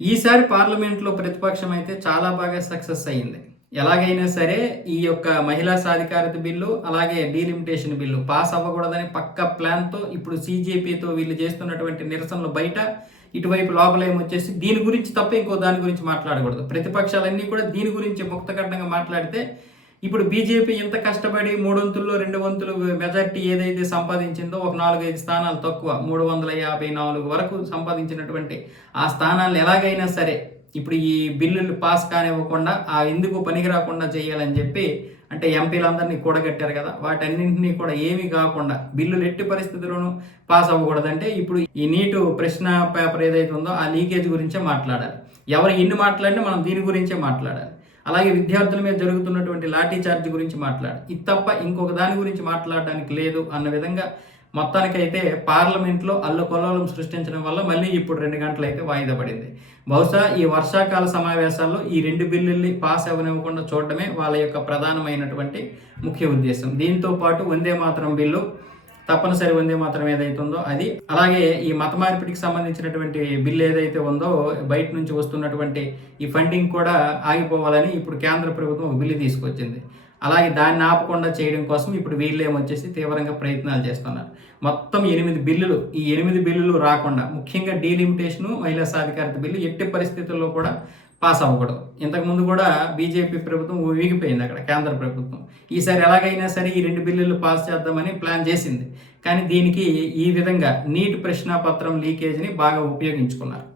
ఈసారి పార్లమెంట్‌లో ప్రతిపక్షం అయితే చాలా బాగా సక్సెస్ అయింది. ఎలాగైనా సరే ఈ యొక్క మహిళా సాధికారత బిల్లు, అలాగే డీలిమిటేషన్ బిల్లు పాస్ అవ్వకూడదని పక్కా ప్లాన్‌తో ఇప్పుడు సీజేపీతో వీళ్ళు చేస్తున్నటువంటి నిరసనలు బయట, ఇటువైపు లోపలేమొచ్చేసి దీని గురించి తప్ప ఇంకో దాని గురించి మాట్లాడకూడదు. ప్రతిపక్షాలన్నీ కూడా దీని గురించి ముక్తఖండంగా మాట్లాడితే ఇప్పుడు బీజేపీ ఇంత కష్టపడి 3 వంతుల్లో 2 వంతులు మెజారిటీ ఏదైతే సంపాదించిందో ఒక 4, 5 స్థానాలు తక్కువ 354 వరకు సంపాదించినటువంటి ఆ స్థానాలను ఎలాగైనా సరే ఇప్పుడు ఈ బిల్లులు పాస్ కానివ్వకుండా ఎందుకు పనికి రాకుండా చేయాలని చెప్పి అంటే ఎంపీలందరినీ కూడగట్టారు కదా, వాటన్నింటినీ కూడా ఏమీ కాకుండా బిల్లులు ఎట్టి పరిస్థితుల్లోనూ పాస్ అవ్వకూడదంటే ఇప్పుడు ఈ నీటు ప్రశ్న పేపర్ ఏదైతే ఉందో ఆ లీకేజ్ గురించే మాట్లాడాలి. ఎవరు ఎన్ని మాట్లాడినా మనం దీని గురించే మాట్లాడాలి. అలాగే విద్యార్థుల మీద జరుగుతున్నటువంటి లాఠీ చార్జ్ గురించి మాట్లాడాలి. ఇది తప్ప ఇంకొక దాని గురించి మాట్లాడడానికి లేదు అన్న విధంగా మొత్తానికైతే పార్లమెంట్లో అల్లకొల్లోలం సృష్టించడం వల్ల మళ్ళీ ఇప్పుడు 2 గంటలైతే వాయిదా పడింది. బహుశా ఈ వర్షాకాల సమావేశాల్లో ఈ 2 బిల్లుల్ని పాస్ అవ్వనివ్వకుండా చూడడమే వాళ్ళ యొక్క ప్రధానమైనటువంటి ముఖ్య ఉద్దేశం. దీంతో పాటు వందే మాతరం బిల్లు, తప్పనిసరి వందే మాతరం ఏదైతే ఉందో అది, అలాగే ఈ మత మార్పిడికి సంబంధించినటువంటి బిల్లు ఏదైతే ఉందో బయట నుంచి వస్తున్నటువంటి ఈ ఫండింగ్ కూడా ఆగిపోవాలని ఇప్పుడు కేంద్ర ప్రభుత్వం ఒక బిల్లు తీసుకొచ్చింది. అలాగే దాన్ని ఆపకుండా చేయడం కోసం ఇప్పుడు వీళ్ళేమొచ్చేసి తీవ్రంగా ప్రయత్నాలు చేస్తున్నారు. మొత్తం 8 బిల్లులు, ఈ 8 బిల్లులు రాకుండా ముఖ్యంగా డీలిమిటేషను, మహిళా సాధికారత బిల్లు ఎట్టి పరిస్థితుల్లో కూడా పాస్ అవ్వకూడదు. ఇంతకుముందు కూడా బీజేపీ ప్రభుత్వం ఊగిపోయింది అక్కడ కేంద్ర ప్రభుత్వం. ఈసారి ఎలాగైనా సరే ఈ 2 బిల్లులు పాస్ చేద్దామని ప్లాన్ చేసింది. కానీ దీనికి ఈ విధంగా నీట్ ప్రశ్నాపత్రం లీకేజ్ని బాగా ఉపయోగించుకున్నారు.